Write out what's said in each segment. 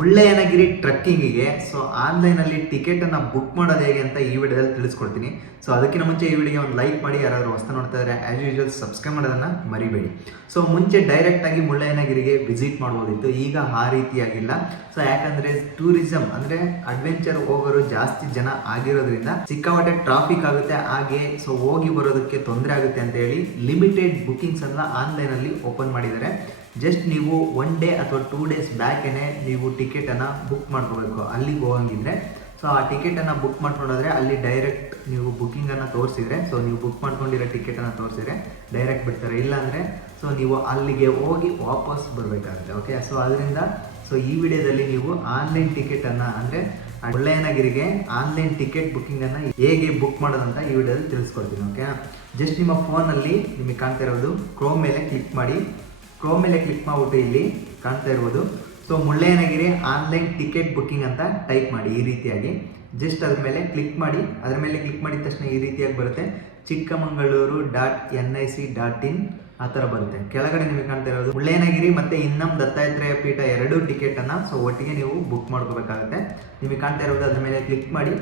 Mullayanagiri ಟ್ರಕ್ಕಿಂಗಿಗೆ so ಆನ್ಲೈನಲ್ಲಿ ಟಿಕೆಟನ್ನು book ಮಾಡೋದು ಹೇಗೆ ಅಂತ ಈ ವಿಡಿಯೋದಲ್ಲಿ ತಿಳಿಸ್ಕೊಡ್ತೀನಿ. ಸೊ ಅದಕ್ಕಿಂತ ಮುಂಚೆ ಈ ವಿಡಿಯೋಗೆ ಒಂದು ಲೈಕ್ ಮಾಡಿ, ಯಾರಾದರೂ ಹೊಸ ನೋಡ್ತಾ ಇದ್ದಾರೆ ಆ್ಯಸ್ ಯೂಶುವಲ್ ಸಬ್ಸ್ಕ್ರೈಬ್ ಮಾಡೋದನ್ನು ಮರಿಬೇಡಿ. ಸೊ ಮುಂಚೆ ಡೈರೆಕ್ಟಾಗಿ ಮುಳ್ಳಯ್ಯನಗಿರಿಗೆ ವಿಸಿಟ್ ಮಾಡ್ಬೋದಿತ್ತು, ಈಗ ಆ ರೀತಿಯಾಗಿಲ್ಲ. ಸೊ ಯಾಕಂದರೆ ಟೂರಿಸಮ್ ಅಂದರೆ ಅಡ್ವೆಂಚರ್ ಹೋಗೋರು ಜಾಸ್ತಿ ಜನ ಆಗಿರೋದ್ರಿಂದ ಸಿಕ್ಕಾಪಟ್ಟೆ ಟ್ರಾಫಿಕ್ ಆಗುತ್ತೆ, ಹಾಗೆ ಸೊ ಹೋಗಿ ಬರೋದಕ್ಕೆ ತೊಂದರೆ ಆಗುತ್ತೆ ಅಂತ ಹೇಳಿ ಲಿಮಿಟೆಡ್ ಬುಕಿಂಗ್ಸನ್ನು ಆನ್ಲೈನಲ್ಲಿ ಓಪನ್ ಮಾಡಿದ್ದಾರೆ. ಜಸ್ಟ್ ನೀವು 1 ಡೇ ಅಥವಾ 2 ಡೇಸ್ ಬ್ಯಾಕೇನೆ ನೀವು ಟಿಕೆಟನ್ನು ಬುಕ್ ಮಾಡ್ಕೋಬೇಕು ಅಲ್ಲಿಗೆ ಹೋಗಂಗಿದ್ರೆ. ಸೊ ಆ ಟಿಕೆಟನ್ನು ಬುಕ್ ಮಾಡ್ಕೊಂಡೋದ್ರೆ ಅಲ್ಲಿ ಡೈರೆಕ್ಟ್ ನೀವು ಬುಕ್ಕಿಂಗನ್ನು ತೋರಿಸಿದ್ರೆ, ಸೊ ನೀವು ಬುಕ್ ಮಾಡ್ಕೊಂಡಿರೋ ಟಿಕೆಟನ್ನು ತೋರಿಸಿದ್ರೆ ಡೈರೆಕ್ಟ್ ಬಿಡ್ತಾರೆ. ಇಲ್ಲಾಂದರೆ ಸೊ ನೀವು ಅಲ್ಲಿಗೆ ಹೋಗಿ ವಾಪಸ್ ಬರಬೇಕಾಗುತ್ತೆ. ಓಕೆ, ಸೊ ಅದರಿಂದ ಸೊ ಈ ವಿಡಿಯೋದಲ್ಲಿ ನೀವು ಆನ್ಲೈನ್ ಟಿಕೆಟನ್ನು ಅಂದರೆ ಮುಳ್ಳಯ್ಯನಗಿರಿಗೆ ಆನ್ಲೈನ್ ಟಿಕೆಟ್ ಬುಕ್ಕಿಂಗನ್ನು ಹೇಗೆ ಬುಕ್ ಮಾಡೋದಂತ ಈ ವಿಡಿಯೋದಲ್ಲಿ ತಿಳಿಸ್ಕೊಡ್ತೀನಿ. ಓಕೆ, ಜಸ್ಟ್ ನಿಮ್ಮ ಫೋನಲ್ಲಿ ನಿಮಗೆ ಕಾಣ್ತಾ ಇರೋದು ಕ್ರೋಮ್ ಮೇಲೆ ಕ್ಲಿಕ್ ಮಾಡಿ. ಕ್ರೋಮ್ ಮೇಲೆ ಕ್ಲಿಕ್ ಮಾಡಿಬಿಟ್ಟು ಇಲ್ಲಿ ಕಾಣ್ತಾ ಇರ್ಬೋದು so Mullayanagiri online ticket booking ಅಂತ ಟೈಪ್ ಮಾಡಿ. ಈ ರೀತಿಯಾಗಿ ಜಸ್ಟ್ ಅದ್ರ ಮೇಲೆ ಕ್ಲಿಕ್ ಮಾಡಿ. ಅದರ ಮೇಲೆ ಕ್ಲಿಕ್ ಮಾಡಿದ ತಕ್ಷಣ ಈ ರೀತಿಯಾಗಿ ಬರುತ್ತೆ, chikkamagaluru.nic.in ಆ ಥರ ಬರುತ್ತೆ. ಕೆಳಗಡೆ ನಿಮಗೆ ಕಾಣ್ತಾ ಇರೋದು ಮುಳ್ಳಯ್ಯನಗಿರಿ ಮತ್ತು ಇನ್ನಂ ದತ್ತಾತ್ರೇಯ ಪೀಠ 2 ಟಿಕೆಟನ್ನು ಸೊ ಒಟ್ಟಿಗೆ ನೀವು ಬುಕ್ ಮಾಡ್ಕೋಬೇಕಾಗುತ್ತೆ. ನಿಮಗೆ ಕಾಣ್ತಾ ಇರೋದು ಅದ್ರ ಮೇಲೆ ಕ್ಲಿಕ್ ಮಾಡಿ.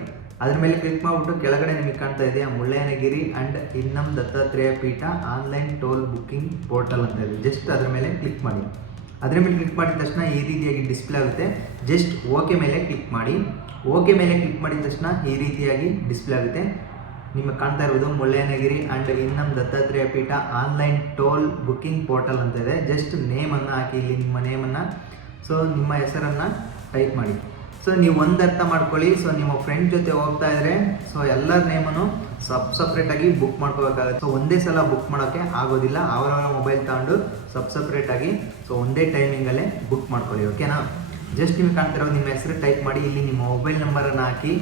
ಅದ್ರ ಮೇಲೆ ಕ್ಲಿಕ್ ಮಾಡಿಬಿಟ್ಟು ಕೆಳಗಡೆ ನಿಮಗೆ ಕಾಣ್ತಾ ಇದೆ ಮುಳ್ಳಯ್ಯನಗಿರಿ ಆ್ಯಂಡ್ ಇನ್ನಂ ದತ್ತಾತ್ರೇಯ ಪೀಠ ಆನ್ಲೈನ್ ಟೋಲ್ ಬುಕ್ಕಿಂಗ್ ಪೋರ್ಟಲ್ ಅಂತ ಇದೆ. ಜಸ್ಟ್ ಅದ್ರ ಮೇಲೆ ಕ್ಲಿಕ್ ಮಾಡಿ. ಅದರ ಮೇಲೆ ಕ್ಲಿಕ್ ಮಾಡಿದ ತಕ್ಷಣ ಈ ರೀತಿಯಾಗಿ ಡಿಸ್ಪ್ಲೇ ಆಗುತ್ತೆ. ಜಸ್ಟ್ ಓಕೆ ಮೇಲೆ ಕ್ಲಿಕ್ ಮಾಡಿ. ಓಕೆ ಮೇಲೆ ಕ್ಲಿಕ್ ಮಾಡಿದ ತಕ್ಷಣ ಈ ರೀತಿಯಾಗಿ ಡಿಸ್ಪ್ಲೇ ಆಗುತ್ತೆ. ನಿಮಗೆ ಕಾಣ್ತಾ ಇರೋದು ಮುಳ್ಳಯ್ಯನಗಿರಿ ಆ್ಯಂಡ್ ಇನ್ನಂ ದತ್ತಾತ್ರೇಯ ಪೀಠ ಆನ್ಲೈನ್ ಟೋಲ್ ಬುಕ್ಕಿಂಗ್ ಪೋರ್ಟಲ್ ಅಂತ ಇದೆ. ಜಸ್ಟ್ ನೇಮನ್ನು ಹಾಕಿ, ಇಲ್ಲಿ ನಿಮ್ಮ ನೇಮನ್ನು ಸೊ ನಿಮ್ಮ ಹೆಸರನ್ನು ಟೈಪ್ ಮಾಡಿ. ಸೊ ನೀವು ಒಂದು ಅರ್ಥ ಮಾಡ್ಕೊಳ್ಳಿ, ಸೊ ನಿಮ್ಮ ಫ್ರೆಂಡ್ ಜೊತೆ ಹೋಗ್ತಾ ಇದ್ರೆ ಸೊ ಎಲ್ಲರ ನೇಮನ್ನು ಸಪ್ರೇಟಾಗಿ ಬುಕ್ ಮಾಡ್ಕೋಬೇಕಾಗುತ್ತೆ. ಸೊ ಒಂದೇ ಸಲ ಬುಕ್ ಮಾಡೋಕ್ಕೆ ಆಗೋದಿಲ್ಲ, ಅವರವರ ಮೊಬೈಲ್ ತಗೊಂಡು ಸಪ್ರೇಟಾಗಿ ಸೊ ಒಂದೇ ಟೈಮಿಂಗಲ್ಲೇ ಬುಕ್ ಮಾಡ್ಕೊಳ್ಳಿ. ಓಕೆನಾ, ಜಸ್ಟ್ ನಿಮಗೆ ಕಾಣ್ತಿರೋದು ನಿಮ್ಮ ಹೆಸರು ಟೈಪ್ ಮಾಡಿ. ಇಲ್ಲಿ ನಿಮ್ಮ ಮೊಬೈಲ್ ನಂಬರನ್ನು ಹಾಕಿ.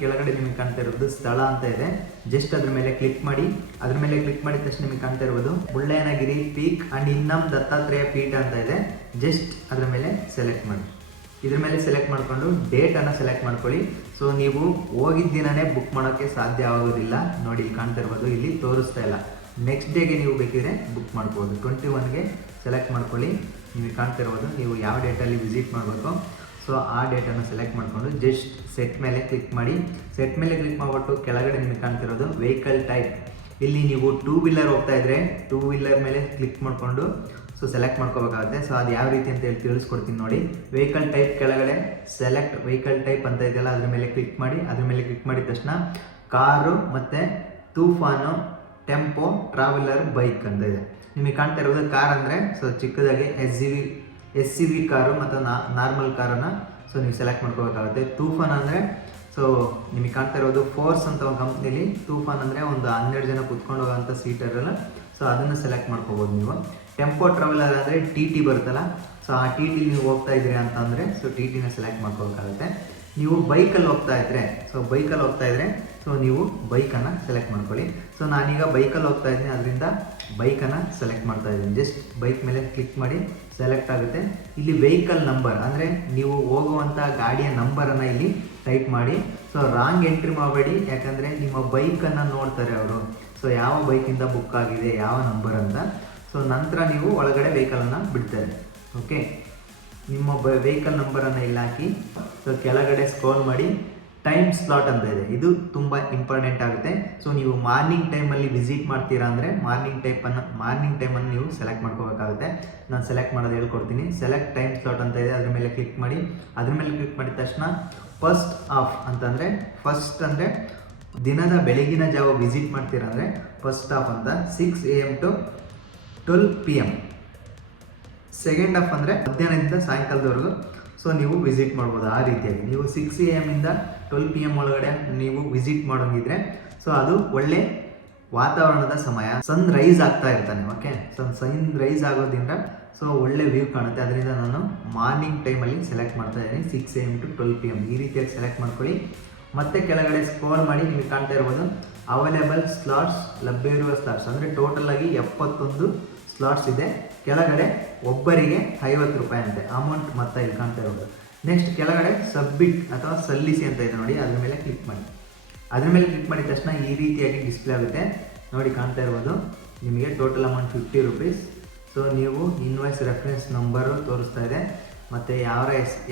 ಕೆಳಗಡೆ ನಿಮಗೆ ಕಾಣ್ತಾ ಇರೋದು ಸ್ಥಳ ಅಂತ ಇದೆ. ಜಸ್ಟ್ ಅದ್ರ ಮೇಲೆ ಕ್ಲಿಕ್ ಮಾಡಿ. ಅದ್ರ ಮೇಲೆ ಕ್ಲಿಕ್ ಮಾಡಿದ ತಕ್ಷಣ ನಿಮಗೆ ಕಾಣ್ತಾ ಇರೋದು ಮುಳ್ಳಯ್ಯನಗಿರಿ ಪೀಕ್ ಆ್ಯಂಡ್ ಇನ್ನಂ ದತ್ತಾತ್ರೇಯ ಪೀಠ ಅಂತ ಇದೆ. ಜಸ್ಟ್ ಅದ್ರ ಮೇಲೆ ಸೆಲೆಕ್ಟ್ ಮಾಡಿ. ಇದ್ರ ಮೇಲೆ ಸೆಲೆಕ್ಟ್ ಮಾಡಿಕೊಂಡು ಡೇಟನ್ನು ಸೆಲೆಕ್ಟ್ ಮಾಡ್ಕೊಳ್ಳಿ. ಸೊ ನೀವು ಹೋಗಿದ್ದ ದಿನವೇ ಬುಕ್ ಮಾಡೋಕ್ಕೆ ಸಾಧ್ಯ ಆಗೋದಿಲ್ಲ. ನೋಡಿ ಇಲ್ಲಿ ಕಾಣ್ತಾ ಇರ್ಬೋದು, ಇಲ್ಲಿ ತೋರಿಸ್ತಾ ಇಲ್ಲ. ನೆಕ್ಸ್ಟ್ ಡೇಗೆ ನೀವು ಬೇಕಿದ್ರೆ ಬುಕ್ ಮಾಡ್ಬೋದು. 21ಗೆ ಸೆಲೆಕ್ಟ್ ಮಾಡ್ಕೊಳ್ಳಿ. ನಿಮಗೆ ಕಾಣ್ತಾ ಇರ್ಬೋದು ನೀವು ಯಾವ ಡೇಟಲ್ಲಿ ವಿಸಿಟ್ ಮಾಡಬೇಕು. ಸೊ ಆ ಡೇಟನ್ನು ಸೆಲೆಕ್ಟ್ ಮಾಡಿಕೊಂಡು ಜಸ್ಟ್ ಸೆಟ್ ಮೇಲೆ ಕ್ಲಿಕ್ ಮಾಡಿ. ಸೆಟ್ ಮೇಲೆ ಕ್ಲಿಕ್ ಮಾಡಿಬಿಟ್ಟು ಕೆಳಗಡೆ ನಿಮಗೆ ಕಾಣ್ತಿರೋದು ವೆಹಿಕಲ್ ಟೈಪ್. ಇಲ್ಲಿ ನೀವು 2 ವೀಲರ್ ಹೋಗ್ತಾ ಇದ್ರೆ 2 ವೀಲರ್ ಮೇಲೆ ಕ್ಲಿಕ್ ಮಾಡಿಕೊಂಡು ಸೊ ಸೆಲೆಕ್ಟ್ ಮಾಡ್ಕೋಬೇಕಾಗುತ್ತೆ. ಸೊ ಅದು ಯಾವ ರೀತಿ ಅಂತ ಹೇಳಿ ತಿಳಿಸ್ಕೊಡ್ತೀನಿ ನೋಡಿ. ವೆಹಿಕಲ್ ಟೈಪ್ ಕೆಳಗಡೆ ಸೆಲೆಕ್ಟ್ ವೆಹಿಕಲ್ ಟೈಪ್ ಅಂತ ಇದೆಯಲ್ಲ, ಅದ್ರ ಮೇಲೆ ಕ್ಲಿಕ್ ಮಾಡಿ. ಅದ್ರ ಮೇಲೆ ಕ್ಲಿಕ್ ಮಾಡಿದ ತಕ್ಷಣ ಕಾರು ಮತ್ತು ತೂಫಾನು, ಟೆಂಪೋ, ಟ್ರಾವೆಲರ್, ಬೈಕ್ ಅಂತ ಇದೆ. ನಿಮಗೆ ಕಾಣ್ತಾ ಇರೋದು ಕಾರ್ ಅಂದರೆ ಸೊ ಚಿಕ್ಕದಾಗಿ SUV ಕಾರು ಮತ್ತು ನಾರ್ಮಲ್ ಕಾರನ್ನು ಸೊ ನೀವು ಸೆಲೆಕ್ಟ್ ಮಾಡ್ಕೋಬೇಕಾಗುತ್ತೆ. ತೂಫಾನ್ ಅಂದರೆ ಸೊ ನಿಮಗೆ ಕಾಣ್ತಾ ಇರೋದು ಫೋರ್ಸ್ ಅಂತ ಒಂದು ಕಂಪ್ನಿಲಿ ತೂಫಾನ್ ಅಂದರೆ ಒಂದು 12 ಜನ ಕುತ್ಕೊಂಡು ಹೋಗೋಂಥ ಸೀಟರಲ್ಲ, ಸೊ ಅದನ್ನು ಸೆಲೆಕ್ಟ್ ಮಾಡ್ಕೋಬೋದು ನೀವು. ಟೆಂಪೋ ಟ್ರಾವೆಲರ್ ಅಂದರೆ TT ಬರುತ್ತಲ್ಲ, ಸೊ ಆ TT ನೀವು ಹೋಗ್ತಾ ಇದ್ರಿ ಅಂತಂದರೆ ಸೊ TTನ ಸೆಲೆಕ್ಟ್ ಮಾಡ್ಕೋಬೇಕಾಗುತ್ತೆ. ನೀವು ಬೈಕಲ್ಲಿ ಹೋಗ್ತಾ ಇದ್ದರೆ ಸೊ ನೀವು ಬೈಕನ್ನು ಸೆಲೆಕ್ಟ್ ಮಾಡ್ಕೊಳ್ಳಿ. ಸೊ ನಾನೀಗ ಬೈಕಲ್ಲಿ ಹೋಗ್ತಾ ಇದ್ದೀನಿ, ಅದರಿಂದ ಬೈಕನ್ನು ಸೆಲೆಕ್ಟ್ ಮಾಡ್ತಾ ಇದ್ದೀನಿ. ಜಸ್ಟ್ ಬೈಕ್ ಮೇಲೆ ಕ್ಲಿಕ್ ಮಾಡಿ, ಸೆಲೆಕ್ಟ್ ಆಗುತ್ತೆ. ಇಲ್ಲಿ ವೆಹಿಕಲ್ ನಂಬರ್ ಅಂದರೆ ನೀವು ಹೋಗುವಂಥ ಗಾಡಿಯ ನಂಬರನ್ನು ಇಲ್ಲಿ ಟೈಪ್ ಮಾಡಿ. ಸೊ ರಾಂಗ್ ಎಂಟ್ರಿ ಮಾಡಬೇಡಿ, ಯಾಕಂದರೆ ನಿಮ್ಮ ಬೈಕನ್ನು ನೋಡ್ತಾರೆ ಅವರು, ಸೊ ಯಾವ ಬೈಕಿಂದ ಬುಕ್ ಆಗಿದೆ, ಯಾವ ನಂಬರ್ ಅಂತ. ಸೊ ನಂತರ ನೀವು ಒಳಗಡೆ ವೆಹಿಕಲನ್ನು ಬಿಡ್ತಾರೆ. ಓಕೆ, ನಿಮ್ಮ ವೆಹಿಕಲ್ ನಂಬರನ್ನು ಇಲ್ಲಿ ಹಾಕಿ. ಸೊ ಕೆಳಗಡೆ ಸ್ಕ್ರೋಲ್ ಮಾಡಿ. ಟೈಮ್ ಸ್ಲಾಟ್ ಅಂತ ಇದೆ, ಇದು ತುಂಬ ಇಂಪಾರ್ಟೆಂಟ್ ಆಗುತ್ತೆ. ಸೊ ನೀವು ಮಾರ್ನಿಂಗ್ ಟೈಮಲ್ಲಿ ವಿಸಿಟ್ ಮಾಡ್ತೀರಾ ಅಂದರೆ ಮಾರ್ನಿಂಗ್ ಟೈಮನ್ನು ನೀವು ಸೆಲೆಕ್ಟ್ ಮಾಡ್ಕೋಬೇಕಾಗುತ್ತೆ. ನಾನು ಸೆಲೆಕ್ಟ್ ಮಾಡೋದು ಹೇಳ್ಕೊಡ್ತೀನಿ. ಸೆಲೆಕ್ಟ್ ಟೈಮ್ ಸ್ಲಾಟ್ ಅಂತ ಇದೆ, ಅದ್ರ ಮೇಲೆ ಕ್ಲಿಕ್ ಮಾಡಿ. ಅದ್ರ ಮೇಲೆ ಕ್ಲಿಕ್ ಮಾಡಿದ ತಕ್ಷಣ ಫಸ್ಟ್ ಅಂದರೆ ದಿನದ ಬೆಳಗಿನ ಜಾವ ವಿಸಿಟ್ ಮಾಡ್ತೀರಾ ಅಂದರೆ ಫಸ್ಟ್ ಆಫ್ ಅಂತ 6 AM to 12 PM. Second half ಅಂದರೆ ಮಧ್ಯಾಹ್ನದಿಂದ ಸಾಯಂಕಾಲದವರೆಗೂ ಸೊ ನೀವು ವಿಸಿಟ್ ಮಾಡ್ಬೋದು. ಆ ರೀತಿಯಾಗಿ ನೀವು 6 AM ಇಂದ 12 PM ಒಳಗಡೆ ನೀವು ವಿಸಿಟ್ ಮಾಡೋಂಗಿದ್ರೆ ಸೊ ಅದು ಒಳ್ಳೆ ವಾತಾವರಣದ ಸಮಯ. ಸನ್ ರೈಸ್ ಆಗ್ತಾ ಇರ್ತಾನೆ. ಓಕೆ, ಸನ್ ರೈಸ್ ಆಗೋದ್ರಿಂದ ಸೊ ಒಳ್ಳೆ ವ್ಯೂ ಕಾಣುತ್ತೆ. ಅದರಿಂದ ನಾನು ಮಾರ್ನಿಂಗ್ ಟೈಮಲ್ಲಿ ಸೆಲೆಕ್ಟ್ ಮಾಡ್ತಾ ಇದ್ದೀನಿ, 6 AM to 12 PM. ಈ ರೀತಿಯಾಗಿ ಸೆಲೆಕ್ಟ್ ಮಾಡ್ಕೊಳ್ಳಿ. ಮತ್ತೆ ಕೆಳಗಡೆ ಸ್ಕ್ರೋಲ್ ಮಾಡಿ. ನಿಮಗೆ ಕಾಣ್ತಾ ಇರ್ಬೋದು ಅವೈಲೇಬಲ್ ಸ್ಲಾಟ್ಸ್, ಲಭ್ಯವಿರುವ ಸ್ಲಾಟ್ಸ್ ಅಂದರೆ ಟೋಟಲ್ ಆಗಿ 71 ಸ್ಲಾಟ್ಸ್ ಇದೆ. ಕೆಳಗಡೆ ಒಬ್ಬರಿಗೆ 50 ರೂಪಾಯಿ ಅಂತೆ ಅಮೌಂಟ್ ಮೊತ್ತ ಇಲ್ಲಿ ಕಾಣ್ತಾ ಇರೋದು. ನೆಕ್ಸ್ಟ್ ಕೆಳಗಡೆ ಸಬ್ಮಿಟ್ ಅಥವಾ ಸಲ್ಲಿಸಿ ಅಂತ ಇದೆ ನೋಡಿ, ಅದ್ರ ಮೇಲೆ ಕ್ಲಿಕ್ ಮಾಡಿ. ಅದ್ರ ಮೇಲೆ ಕ್ಲಿಕ್ ಮಾಡಿದ ತಕ್ಷಣ ಈ ರೀತಿಯಾಗಿ ಡಿಸ್ಪ್ಲೇ ಆಗುತ್ತೆ ನೋಡಿ, ಕಾಣ್ತಾ ಇರ್ಬೋದು ನಿಮಗೆ ಟೋಟಲ್ ಅಮೌಂಟ್ 50 ರೂಪೀಸ್. ಸೊ ನೀವು ಇನ್ವಾಯ್ಸ್ ರೆಫರೆನ್ಸ್ ನಂಬರು ತೋರಿಸ್ತಾ ಇದೆ. ಮತ್ತು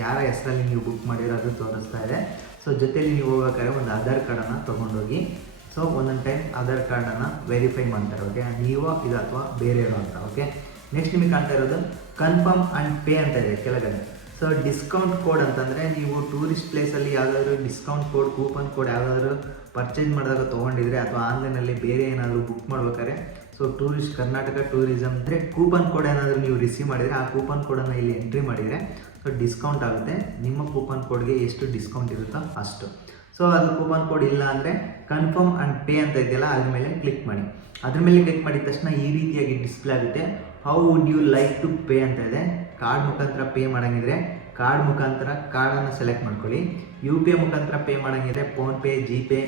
ಯಾರ ಹೆಸರಲ್ಲಿ ನೀವು ಬುಕ್ ಮಾಡಿರೋ ಅದು ತೋರಿಸ್ತಾ ಇದೆ. ಸೊ ಜೊತೆಯಲ್ಲಿ ನೀವು ಹೋಗ್ಬೇಕಾದ್ರೆ ಒಂದು ಆಧಾರ್ ಕಾರ್ಡನ್ನು ತೊಗೊಂಡೋಗಿ. ಸೊ ಒಂದೊಂದು ಟೈಮ್ ಆಧಾರ್ ಕಾರ್ಡನ್ನು ವೆರಿಫೈ ಮಾಡ್ತಾರೆ, ಓಕೆ, ನೀವು ಇದು ಅಥವಾ ಬೇರೆಯವರು ಅಂತ. ಓಕೆ, ನೆಕ್ಸ್ಟ್ ನಿಮಗೆ ಕಾಣ್ತಾ ಇರೋದು ಕನ್ಫರ್ಮ್ ಆ್ಯಂಡ್ ಪೇ ಅಂತ ಇದೆ ಕೆಳಗಡೆ. ಸೊ ಡಿಸ್ಕೌಂಟ್ ಕೋಡ್ ಅಂತಂದರೆ ನೀವು ಟೂರಿಸ್ಟ್ ಪ್ಲೇಸಲ್ಲಿ ಯಾವುದಾದ್ರೂ ಡಿಸ್ಕೌಂಟ್ ಕೋಡ್, ಕೂಪನ್ ಕೋಡ್ ಯಾವುದಾದ್ರೂ ಪರ್ಚೇಸ್ ಮಾಡಿದಾಗ ತೊಗೊಂಡಿದ್ರೆ ಅಥವಾ ಆನ್ಲೈನಲ್ಲಿ ಬೇರೆ ಏನಾದರೂ ಬುಕ್ ಮಾಡ್ಬೇಕಾದ್ರೆ, ಸೊ ಟೂರಿಸ್ಟ್ ಕರ್ನಾಟಕ ಟೂರಿಸಮ್ ಅಂದರೆ ಕೂಪನ್ ಕೋಡ್ ಏನಾದರೂ ನೀವು ರಿಸೀವ್ ಮಾಡಿದರೆ ಆ ಕೂಪನ್ ಕೋಡನ್ನು ಇಲ್ಲಿ ಎಂಟ್ರಿ ಮಾಡಿದರೆ ಸೊ ಡಿಸ್ಕೌಂಟ್ ಆಗುತ್ತೆ. ನಿಮ್ಮ ಕೂಪನ್ ಕೋಡ್ಗೆ ಎಷ್ಟು ಡಿಸ್ಕೌಂಟ್ ಇರುತ್ತೋ ಅಷ್ಟು. ಸೊ ಅದು ಕೂಪನ್ ಕೋಡ್ ಇಲ್ಲ ಅಂದರೆ ಕನ್ಫರ್ಮ್ ಆ್ಯಂಡ್ ಪೇ ಅಂತ ಇದೆಯಲ್ಲ ಅದ್ರ ಮೇಲೆ ಕ್ಲಿಕ್ ಮಾಡಿ. ಅದ್ರ ಮೇಲೆ ಕ್ಲಿಕ್ ಮಾಡಿದ ತಕ್ಷಣ ಈ ರೀತಿಯಾಗಿ ಡಿಸ್ಪ್ಲೇ ಆಗುತ್ತೆ. How would you like to pay ಅಂತ ಇದೆ. ಕಾರ್ಡ್ ಮುಖಾಂತರ ಪೇ ಮಾಡೋಂಗಿದ್ರೆ ಕಾರ್ಡ್ ಮುಖಾಂತರ ಕಾರ್ಡನ್ನು ಸೆಲೆಕ್ಟ್ ಮಾಡ್ಕೊಳ್ಳಿ. UPI ಮುಖಾಂತರ ಪೇ ಮಾಡೋಂಗಿದ್ರೆ ಫೋನ್ಪೇ, ಜಿಪೇ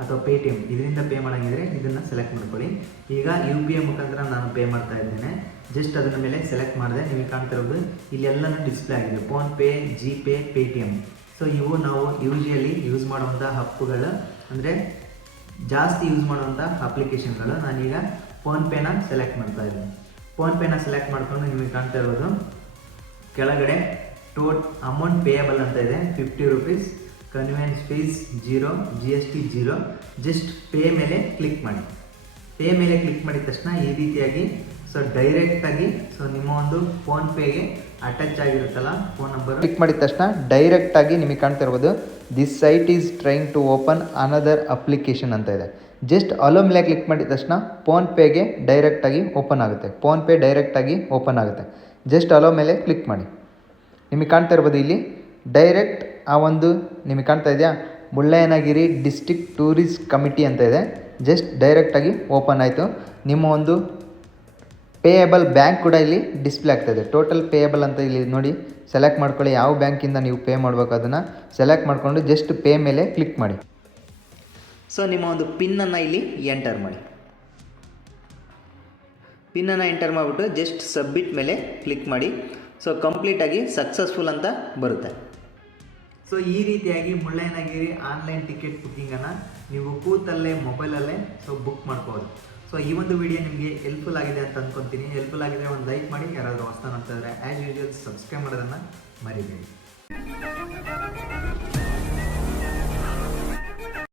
ಅಥವಾ ಪೇಟಿಎಮ್ ಇದರಿಂದ ಪೇ ಮಾಡೋಂಗಿದ್ರೆ ಇದನ್ನು ಸೆಲೆಕ್ಟ್ ಮಾಡ್ಕೊಳ್ಳಿ. ಈಗ UPI ಮುಖಾಂತರ ನಾನು ಪೇ ಮಾಡ್ತಾ ಇದ್ದೇನೆ. ಜಸ್ಟ್ ಅದರ ಮೇಲೆ ಸೆಲೆಕ್ಟ್ ಮಾಡಿದೆ. ನಿಮಗೆ ಕಾಣ್ತಿರೋದು ಇಲ್ಲೆಲ್ಲನೂ ಡಿಸ್ಪ್ಲೇ ಆಗಿದೆ, ಫೋನ್ಪೇ, ಜಿಪೇ, ಪೇಟಿಎಮ್. ಸೊ ಇವು ನಾವು ಯೂಶುವಲಿ ಯೂಸ್ ಮಾಡುವಂಥ ಹಬ್ಬಗಳು, ಅಂದರೆ ಜಾಸ್ತಿ ಯೂಸ್ ಮಾಡುವಂಥ ಅಪ್ಲಿಕೇಶನ್ಗಳು. ನಾನೀಗ ಫೋನ್ಪೇನ ಸೆಲೆಕ್ಟ್ ಮಾಡ್ತಾ ಇದ್ದೀನಿ. ಫೋನ್ಪೇನ ಸೆಲೆಕ್ಟ್ ಮಾಡಿಕೊಂಡು ನಿಮಗೆ ಕಾಣ್ತಾ ಇರೋದು ಕೆಳಗಡೆ ಅಮೌಂಟ್ ಪೇಯಬಲ್ ಅಂತ ಇದೆ, 50 rupees, convenience fees 0, GST 0. Just pay ಮೇಲೆ ಕ್ಲಿಕ್ ಮಾಡಿ. ಪೇ ಮೇಲೆ ಕ್ಲಿಕ್ ಮಾಡಿದ ತಕ್ಷಣ ಈ ರೀತಿಯಾಗಿ ಸೊ ಡೈರೆಕ್ಟಾಗಿ ಸೊ ನಿಮ್ಮ ಒಂದು ಫೋನ್ಪೇಗೆ ಅಟ್ಯಾಚ್ ಆಗಿರುತ್ತಲ್ಲ ಫೋನ್ ನಂಬರ್ ಕ್ಲಿಕ್ ಮಾಡಿದ ತಕ್ಷಣ ಡೈರೆಕ್ಟಾಗಿ ನಿಮಗೆ ಕಾಣ್ತಾ ಇರ್ಬೋದು this site is trying to open another application ಅಂತ ಇದೆ. ಜಸ್ಟ್ ಅಲೋ ಮೇಲೆ ಕ್ಲಿಕ್ ಮಾಡಿದ ತಕ್ಷಣ ಫೋನ್ಪೇಗೆ ಡೈರೆಕ್ಟಾಗಿ ಓಪನ್ ಆಗುತ್ತೆ. ಫೋನ್ಪೇ ಡೈರೆಕ್ಟಾಗಿ ಓಪನ್ ಆಗುತ್ತೆ. ಜಸ್ಟ್ ಅಲೋ ಮೇಲೆ ಕ್ಲಿಕ್ ಮಾಡಿ. ನಿಮಗೆ ಕಾಣ್ತಾ ಇರ್ಬೋದು ಇಲ್ಲಿ ಡೈರೆಕ್ಟ್ ಆ ಒಂದು ನಿಮಗೆ ಕಾಣ್ತಾ ಇದೆಯಾ ಮುಳ್ಳಯ್ಯನಗಿರಿ ಡಿಸ್ಟ್ರಿಕ್ಟ್ ಟೂರಿಸ್ಟ್ ಕಮಿಟಿ ಅಂತ ಇದೆ. ಜಸ್ಟ್ ಡೈರೆಕ್ಟಾಗಿ ಓಪನ್ ಆಯಿತು. ನಿಮ್ಮ ಒಂದು ಪೇಯಬಲ್ ಬ್ಯಾಂಕ್ ಕೂಡ ಇಲ್ಲಿ ಡಿಸ್ಪ್ಲೇ ಆಗ್ತಾಯಿದೆ. ಟೋಟಲ್ ಪೇಯಬಲ್ ಅಂತ ಇಲ್ಲಿ ನೋಡಿ ಸೆಲೆಕ್ಟ್ ಮಾಡ್ಕೊಳ್ಳಿ. ಯಾವ ಬ್ಯಾಂಕಿಂದ ನೀವು ಪೇ ಮಾಡಬೇಕು ಅದನ್ನು ಸೆಲೆಕ್ಟ್ ಮಾಡಿಕೊಂಡು ಜಸ್ಟ್ ಪೇ ಮೇಲೆ ಕ್ಲಿಕ್ ಮಾಡಿ. ಸೊ ನಿಮ್ಮ ಒಂದು ಪಿನ್ನನ್ನು ಇಲ್ಲಿ ಎಂಟರ್ ಮಾಡಿ. ಪಿನ್ನನ್ನು ಎಂಟರ್ ಮಾಡಿಬಿಟ್ಟು ಜಸ್ಟ್ ಸಬ್ಮಿಟ್ ಮೇಲೆ ಕ್ಲಿಕ್ ಮಾಡಿ. ಸೊ ಕಂಪ್ಲೀಟಾಗಿ ಸಕ್ಸಸ್ಫುಲ್ ಅಂತ ಬರುತ್ತೆ. ಸೊ ಈ ರೀತಿಯಾಗಿ ಮುಳ್ಳಯ್ಯನಗಿರಿ ಆನ್ಲೈನ್ ಟಿಕೆಟ್ ಬುಕ್ಕಿಂಗನ್ನು ನೀವು ಕೂತಲ್ಲೇ ಮೊಬೈಲಲ್ಲೇ ಸೊ ಬುಕ್ ಮಾಡ್ಬೋದು. ಸೊ ಈ ಒಂದು ವಿಡಿಯೋ ನಿಮಗೆ ಹೆಲ್ಪ್ಫುಲ್ ಆಗಿದೆ ಅಂತ ಅಂದ್ಕೊತೀನಿ. ಹೆಲ್ಪ್ಫುಲ್ ಆಗಿದ್ರೆ ಒಂದು ಲೈಕ್ ಮಾಡಿ. ಯಾರಾದರೂ ಹೊಸ್ತಾ ನೋಡ್ತಾ ಇದ್ದರೆ ಆ್ಯಸ್ ಯೂಶುವಲ್ ಸಬ್ಸ್ಕ್ರೈಬ್ ಮಾಡೋದನ್ನು ಮರಿಬೇಡಿ.